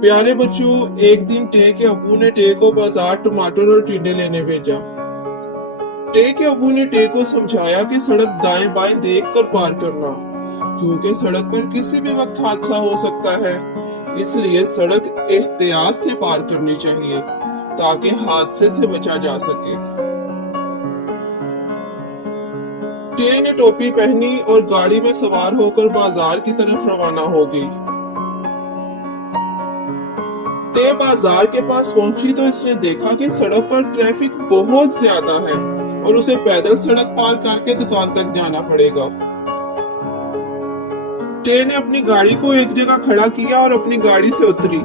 प्यारे बच्चों, एक दिन टे के अबू ने टे को बाजार टमाटर और टिंडे लेने भेजा। टे के अबू ने टे को समझाया कि सड़क दाएं बाएं देख कर पार करना, क्योंकि सड़क पर किसी भी वक्त हादसा हो सकता है। इसलिए सड़क एहतियात से पार करनी चाहिए ताकि हादसे से बचा जा सके। टे ने टोपी पहनी और गाड़ी में सवार होकर बाजार की तरफ रवाना हो गई। टे बाजार के पास पहुंची तो इसने देखा कि सड़क पर ट्रैफिक बहुत ज्यादा है और उसे पैदल सड़क पार करके दुकान तक जाना पड़ेगा। टे ने अपनी गाड़ी को एक जगह खड़ा किया और अपनी गाड़ी से उतरी।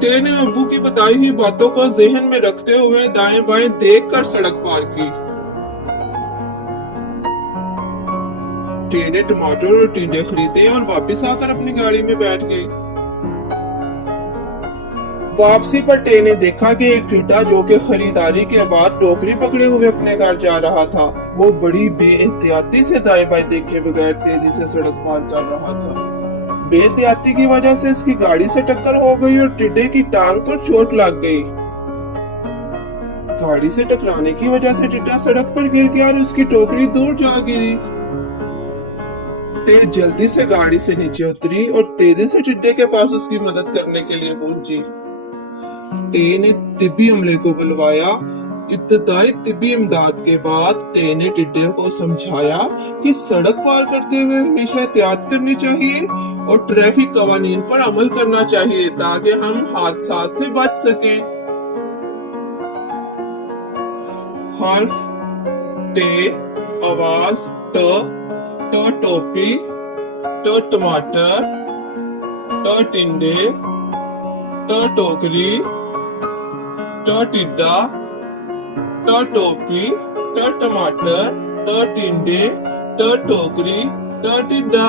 टे ने अब्बू की बताई हुई बातों को जहन में रखते हुए दाएं बाएं देख कर सड़क पार की। टे ने टमाटर और टिंडे खरीदे और वापस आकर अपनी गाड़ी में बैठ गई। वापसी पर टे ने देखा कि एक टिड्डा जो कि खरीदारी के बाद टोकरी पकड़े हुए अपने घर जा रहा था, वो बड़ी बेएहतियाती से दाएं बाएं देखे बगैर तेजी से सड़क पार कर रहा था। बेएहतियाती की वजह से इसकी गाड़ी से टक्कर हो गई और टिड्डे की टांग पर चोट लग गई। गाड़ी से टकराने की वजह से टिड्डा सड़क पर गिर गया और उसकी टोकरी दूर जा गिरी। टे जल्दी से गाड़ी से नीचे उतरी और तेजी से टिड्डे के पास उसकी मदद करने के लिए पहुंची। टे ने तिब्बी अमले को बुलवाया। इब्तदाई तिब्बी इमदाद के बाद टे ने टिड्डे को समझाया कि सड़क पार करते हुए हमेशा एहतियात करनी चाहिए और ट्रैफिक कवानीन पर अमल करना चाहिए ताकि हम हादसा से बच सकें। हर्फ टे, आवाज ट टोपी, ट टमाटर, ट टिंडे, ट टोकरी, ट टिड्डा, ट टोपी, ट टमाटर, ट टिंडे, ट टोकरी, ट टिड्डा।